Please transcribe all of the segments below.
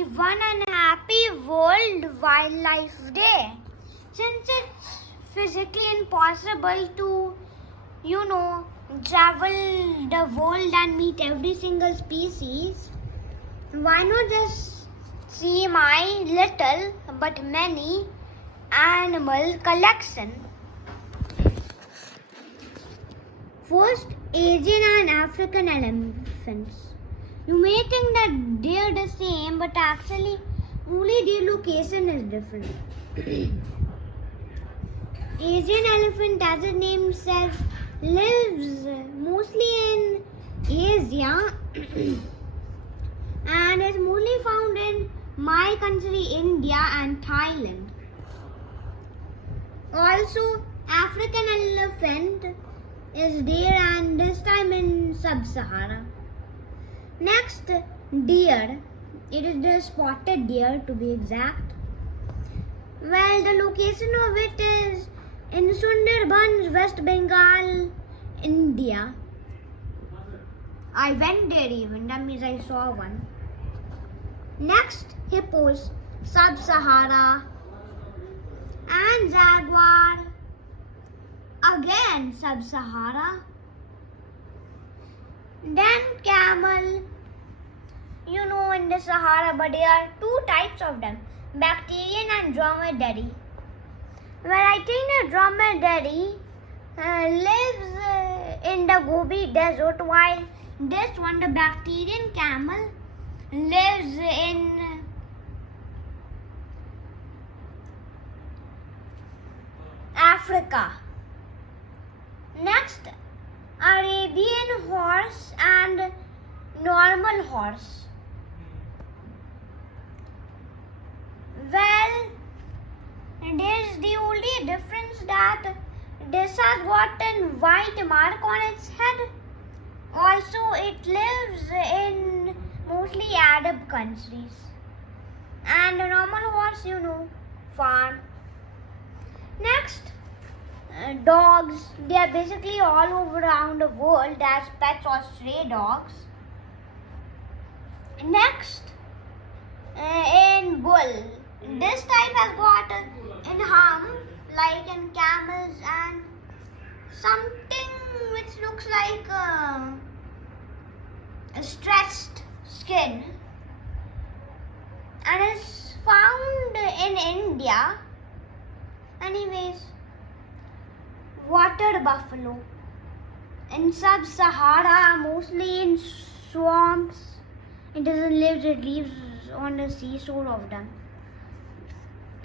everyone and happy World Wildlife Day. Since it's physically impossible to, travel the world and meet every single species, why not just see my little but many animal collection? First, Asian and African elephants. You may think that they are the same, but actually only their location is different. Asian elephant, as its name says, lives mostly in Asia and is mostly found in my country, India and Thailand. Also, African elephant is there, and this time in Sub-Sahara. Next, deer. It is the spotted deer to be exact. Well, the location of it is in Sundarbans, West Bengal, India. I went there even, that means I saw one. Next, hippos, Sub-Sahara, and jaguar, again Sub-Sahara. Then camel, in the Sahara, but there are two types of them, bacterian and dromedary. Well, I think the dromedary lives in the Gobi Desert, while this one, the bacterian camel, lives in Africa. Next, Arabian horse and normal horse. Well, there's the only difference that this has got a white mark on its head. Also, it lives in mostly Arab countries. And the normal horse, farm. Next, dogs. They are basically all over around the world as pets or stray dogs. Next, in bull. This type has got in hump like in camels and something which looks like a stretched skin, and is found in India. Anyways, water buffalo in Sub-Sahara, mostly in swamps. It doesn't live, it lives on the seashore of them.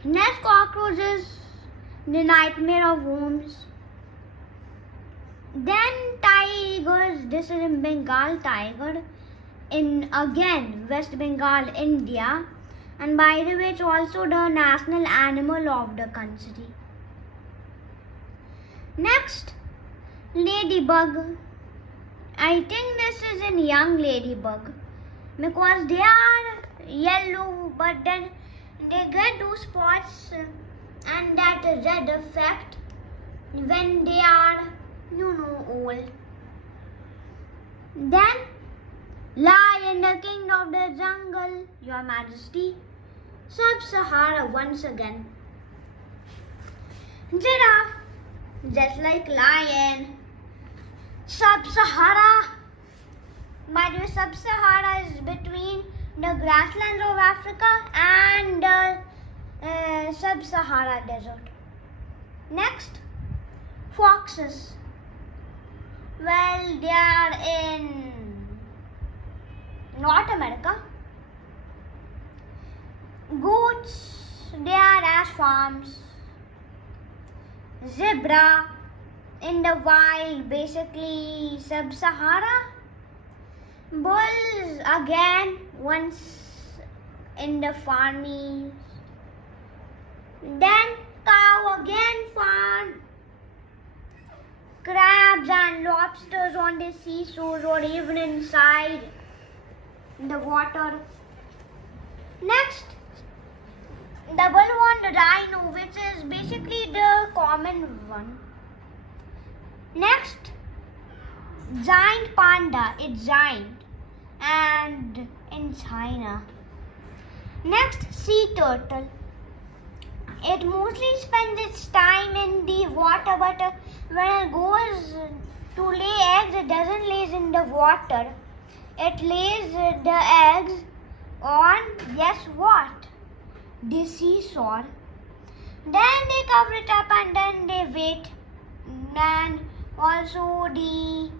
Next, cockroaches, the nightmare of homes. Then tigers, this is in Bengal tiger, in again West Bengal, India. And by the way, it's also the national animal of the country. Next, ladybug. I think this is a young ladybug because they are yellow, but then they get those spots and that red effect when they are, old. Then, lion, the king of the jungle, Your Majesty. Sub-Sahara once again. Giraffe, just like lion. Sub-Sahara. By the way, Sub-Sahara is between the grasslands of Africa and the Sub-Sahara desert. Next, foxes. Well, they are in North America. Goats, they are as farms. Zebra, in the wild, basically Sub-Sahara. Bulls, again, once in the farmies. Then cow, again farm. Crabs and lobsters on the seashore or even inside the water. Next, double-horned rhino, which is basically the common one. Next, giant panda. It's giant and in China. Next, sea turtle. It mostly spends its time in the water, but when it goes to lay eggs, it doesn't lay in the water. It lays the eggs on, guess what? The seesaw. Then they cover it up and then they wait. And also the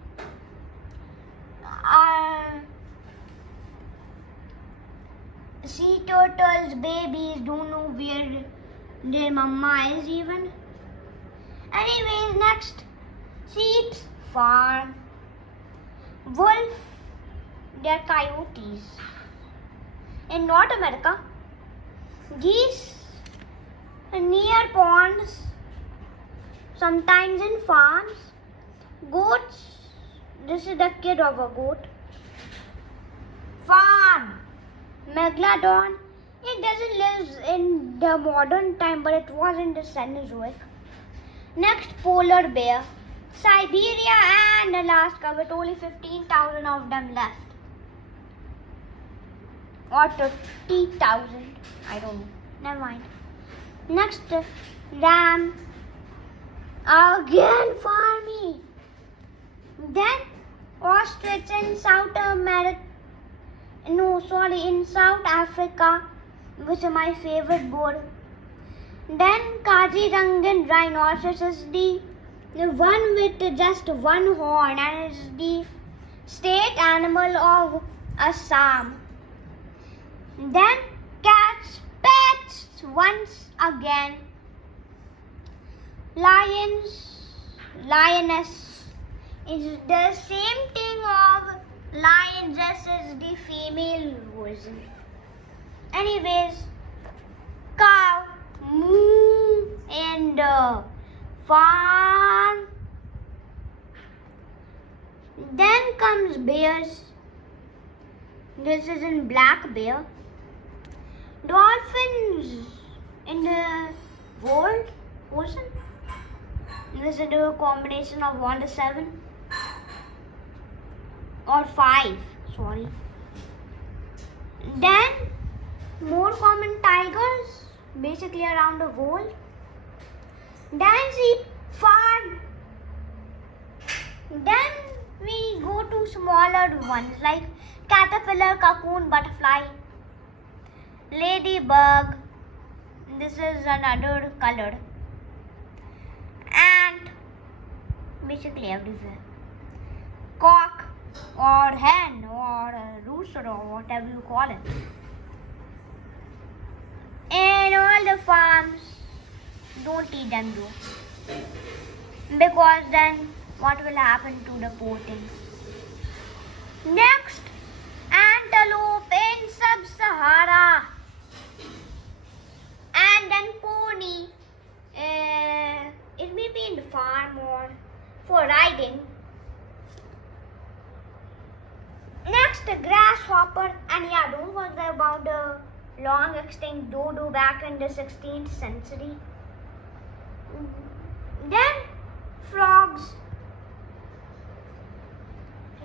sea turtles babies don't know where their mama is even. Anyways, next, sheep farm. Wolf, they're coyotes. In North America, geese near ponds, sometimes in farms. Goats, this is the kid of a goat. Farm, megalodon, it doesn't live in the modern time, but it was in the Cenozoic. Next, polar bear, Siberia and Alaska, with only 15,000 of them left. Or 30,000, I don't know. Never mind. Next, ram. Again farmy. Then ostrich in South America. No, sorry, in South Africa, which is my favorite bird. Then Kazirangan rhinoceros is the one with just one horn and is the state animal of Assam. Then cats, pets once again. Lions, lioness is the same thing of lion, just as the female version. Anyways, cow, moo, and farm. Then comes bears. This is in black bear. Dolphins in the world ocean. This is a combination of all the 7 or 5. Sorry. Then more common tigers, basically around the world. Then sheep farm. Then we go to smaller ones like caterpillar, cocoon, butterfly, ladybug. This is another color. Ant, basically everywhere. Cock or hen or rooster or whatever you call it. And all the farms, don't eat them though, because then what will happen to the poor things? Next, antelope in Sub-Sahara, and then pony. It may be in the farm or for riding. Next, the grasshopper, and yeah, don't forget about the long extinct dodo back in the 16th century. Then frogs.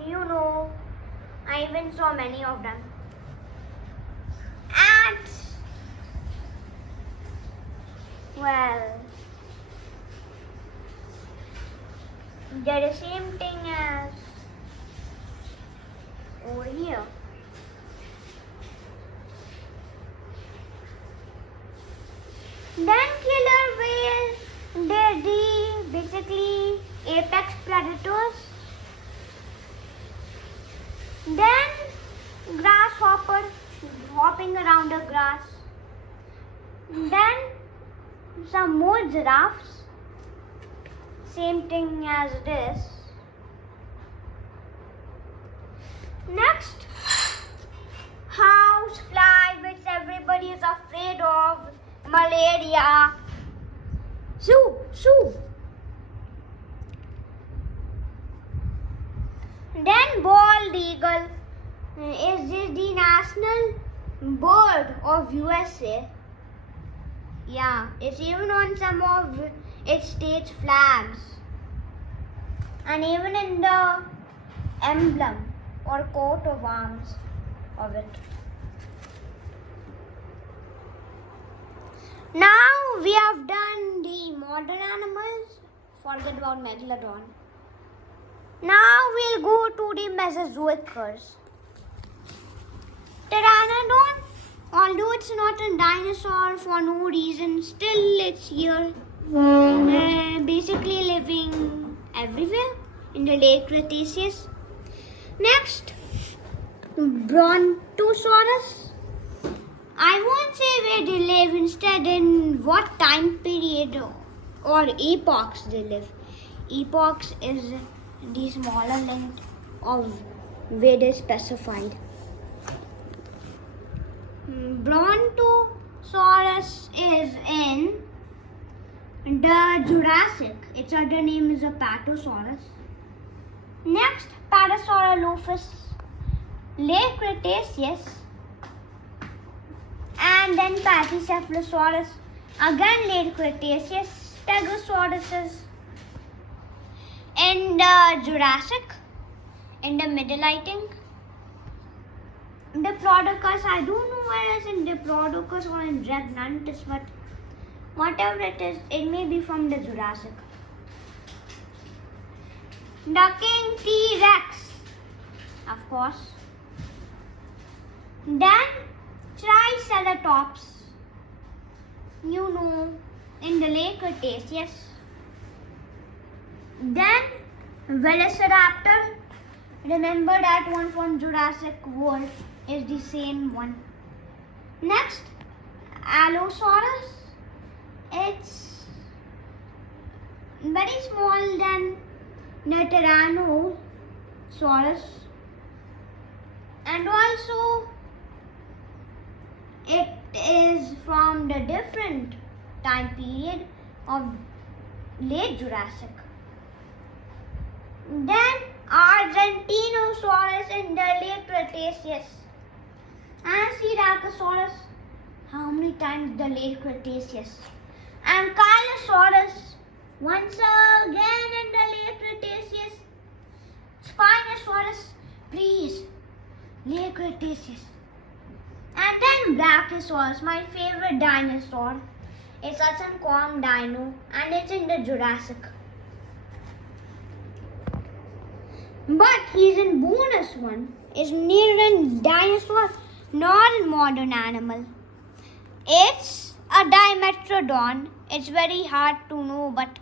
You know, I even saw many of them. Ants. Well, they're the same thing as over here. Then killer whales, they're the basically apex predators. Then grasshopper hopping around the grass. Then some more giraffes, same thing as this. Next, housefly, which everybody is afraid of, malaria. Shoo, shoo. Then bald eagle is the national bird of USA. Yeah, it's even on some of its state's flags, and even in the emblem or coat of arms of it. Now we have done the modern animals. Forget about Megalodon. Now we'll go to the Mesozoicers. Pteranodon, although it's not a dinosaur for no reason, still it's here, basically living everywhere in the late Cretaceous. Next, Brontosaurus. I won't say where they live, instead in what time period or epochs they live. Epochs is the smaller length of where they specified. Brontosaurus is in the Jurassic. Its other name is Apatosaurus. Next, Parasaurolophus, late Cretaceous. And then Pachycephalosaurus, again late Cretaceous. Stegosaurus is in the Jurassic, in the middle, I think. Diplodocus, I don't know whether it's in Diplodocus or in Dragonantis, but whatever it is, it may be from the Jurassic. Ducking T-Rex, of course. Then Triceratops, in the late Cretaceous. Then Velociraptor, remember that one from Jurassic World is the same one. Next, Allosaurus. It's very small than the Tyrannosaurus, and also it is from the different time period of late Jurassic. Then Argentinosaurus in the late Cretaceous. And Styracosaurus, how many times the late Cretaceous? And Ankylosaurus, once again in the late Cretaceous. Spinosaurus, please, late Cretaceous. And then Brachiosaurus, my favorite dinosaur. It's such a calm dino, and it's in the Jurassic. But he's in bonus one. It's neither a dinosaur nor a modern animal. It's a Dimetrodon. It's very hard to know, but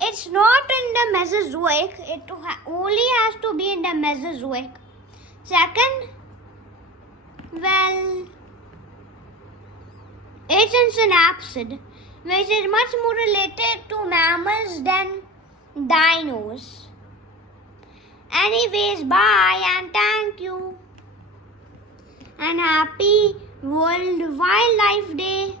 it's not in the Mesozoic. It only has to be in the Mesozoic. Second, well, it's in synapsid, which is much more related to mammals than dinos. Anyways, bye and thank you. And happy World Wildlife Day.